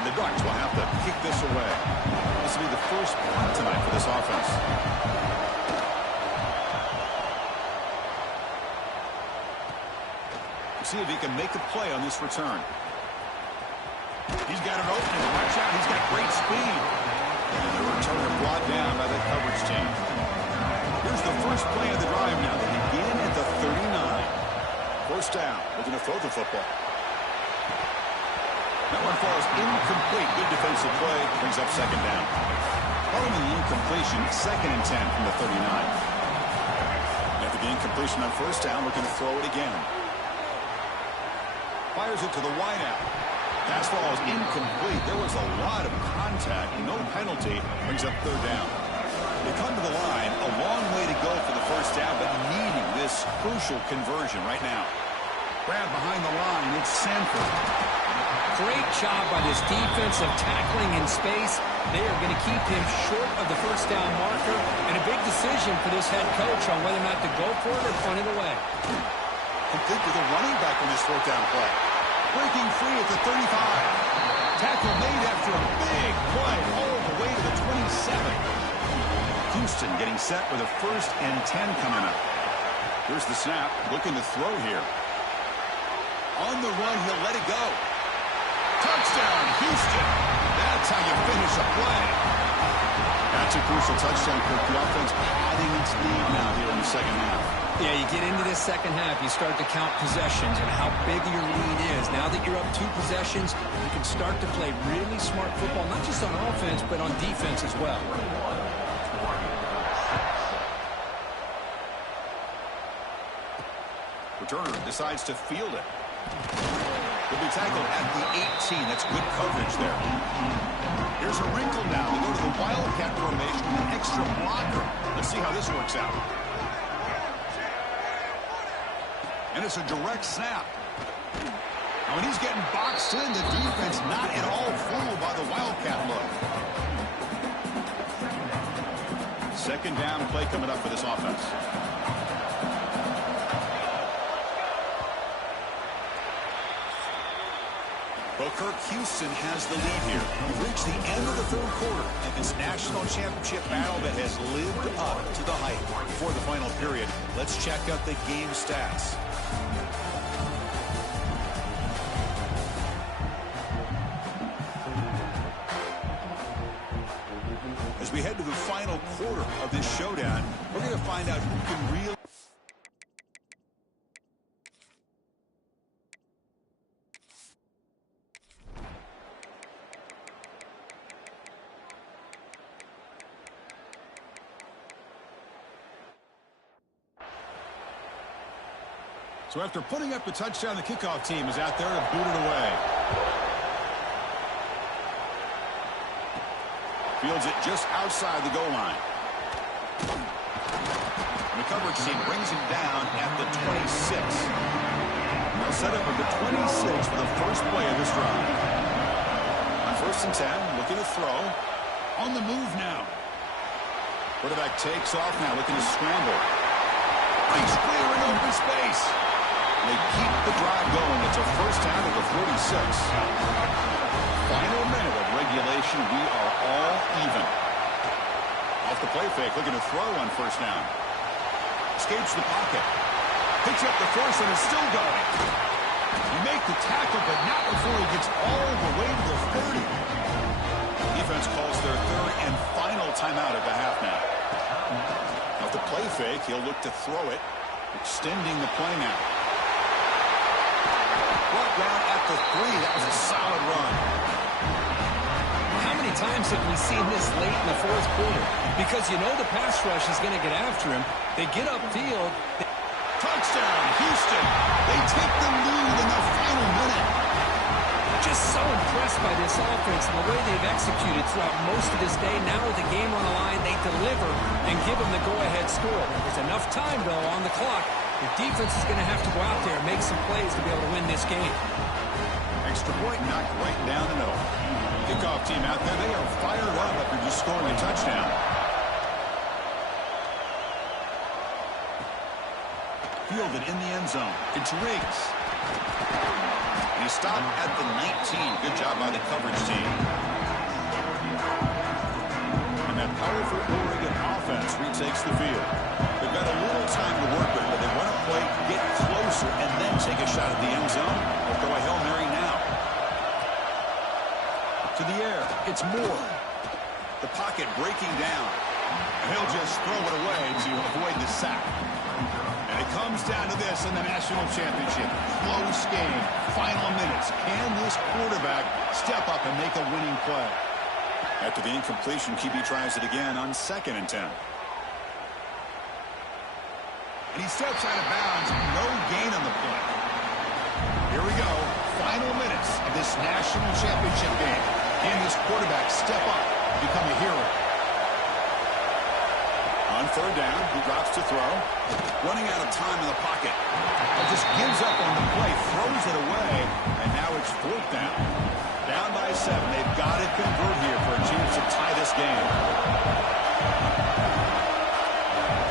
And the Ducks will have to kick this away. This will be the first punt tonight for this offense. We'll see if he can make a play on this return. He's got an opening. Watch out. He's got great speed. And the returner brought down by the coverage team. Here's the first play of the drive now. They begin at the 39. 1st down. Looking to throw the football. That one falls incomplete. Good defensive play. Brings up 2nd down. Following the incompletion, 2nd and 10 from the 39. After the incompletion on 1st down, looking to throw it again. Fires it to the wideout. Pass ball is incomplete. There was a lot of contact. No penalty. Brings up 3rd down. They come to the line. A long way to go for the 1st down, but needing this crucial conversion right now. Grab behind the line. It's Sanford. Great job by this defense of tackling in space. They are going to keep him short of the 1st down marker. And a big decision for this head coach on whether or not to go for it or punt it away. Complete with a running back on this 4th down play. Breaking free at the 35. Tackle made after a big play all the way to the 27. Houston getting set with a 1st and 10 coming up. Here's the snap. Looking to throw here. On the run, he'll let it go. Touchdown, Houston. That's how you finish a play. That's a crucial touchdown, Kirk. The offense padding its lead now here in the 2nd half. Yeah, you get into this 2nd half, you start to count possessions and how big your lead is. Now that you're up 2 possessions, you can start to play really smart football, not just on offense, but on defense as well. Returner decides to field it. Will be tackled at the 18. That's good coverage there. Here's a wrinkle now. They go to the Wildcat formation, an extra blocker. Let's see how this works out. And it's a direct snap. Now, when he's getting boxed in, the defense not at all fooled by the Wildcat look. 2nd down play coming up for this offense. Well, Kirk, Houston has the lead here. We've reached the end of the 3rd quarter in this national championship battle that has lived up to the hype. Before the final period, let's check out the game stats. As we head to the final quarter of this showdown, we're going to find out who can really... So after putting up the touchdown, the kickoff team is out there to boot it away. Fields it just outside the goal line. And the coverage team brings him down at the 26. They'll set up at the 26 for the first play of this drive. On 1st and 10, looking to throw. On the move now. Quarterback takes off now, looking to scramble. He's clear in open space. They keep the drive going. It's a first down at the 46. Final minute of regulation. We are all even. Off the play fake, looking to throw on 1st down. Escapes the pocket. Picks up the force and is still going. You make the tackle, but not before he gets all the way to the 30. Defense calls their 3rd and final timeout at the half now. Off the play fake, he'll look to throw it, extending the play now. Brought down at the 3. That was a solid run. How many times have we seen this late in the 4th quarter? Because you know the pass rush is going to get after him. They get upfield. Touchdown, Houston. They take the lead in the final minute. Just so impressed by this offense and the way they've executed throughout most of this day. Now with the game on the line, they deliver and give them the go-ahead score. There's enough time, though, on the clock. The defense is going to have to go out there and make some plays to be able to win this game. Extra point knocked right down the middle. Kickoff team out there, they are fired up after just scoring a touchdown. Fielded in the end zone. It's Riggs. And he stopped at the 19. Good job by the coverage team. And that powerful Oregon offense retakes the field. They've got a little time to work with, but they want to play, get closer, and then take a shot at the end zone. They'll throw a Hail Mary now. To the air. It's Moore. The pocket breaking down. And he'll just throw it away to avoid the sack. And it comes down to this in the national championship. Close game. Final minutes. Can this quarterback step up and make a winning play? After the incompletion, QB tries it again on 2nd and 10. And he steps out of bounds. No gain on the play. Here we go. Final minutes of this national championship game. Can this quarterback step up and become a hero? On 3rd down, he drops to throw. Running out of time in the pocket. Just gives up on the play, throws it away, and now it's 4th down. Down by 7. They've got to convert here for a chance to tie this game.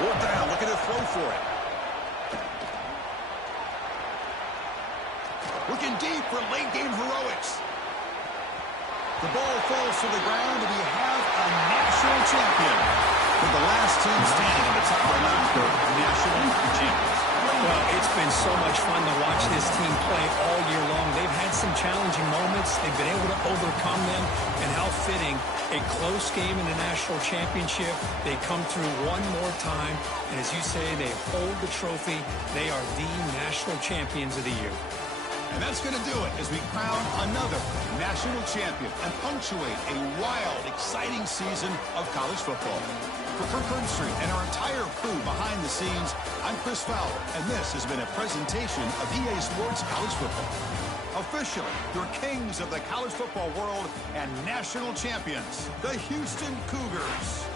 4th down, looking to throw for it. Looking deep for late game heroics. The ball falls to the ground, and we have a national champion. With the last team standing in the top of the for national champions. Well, it's been so much fun to watch this team play all year long. They've had some challenging moments. They've been able to overcome them. And how fitting, a close game in the national championship. They come through one more time. And as you say, they hold the trophy. They are the national champions of the year. And that's going to do it as we crown another national champion and punctuate a wild, exciting season of college football. For Kirk Herbstreit and our entire crew behind the scenes, I'm Chris Fowler, and this has been a presentation of EA Sports College Football. Officially, your kings of the college football world and national champions, the Houston Cougars.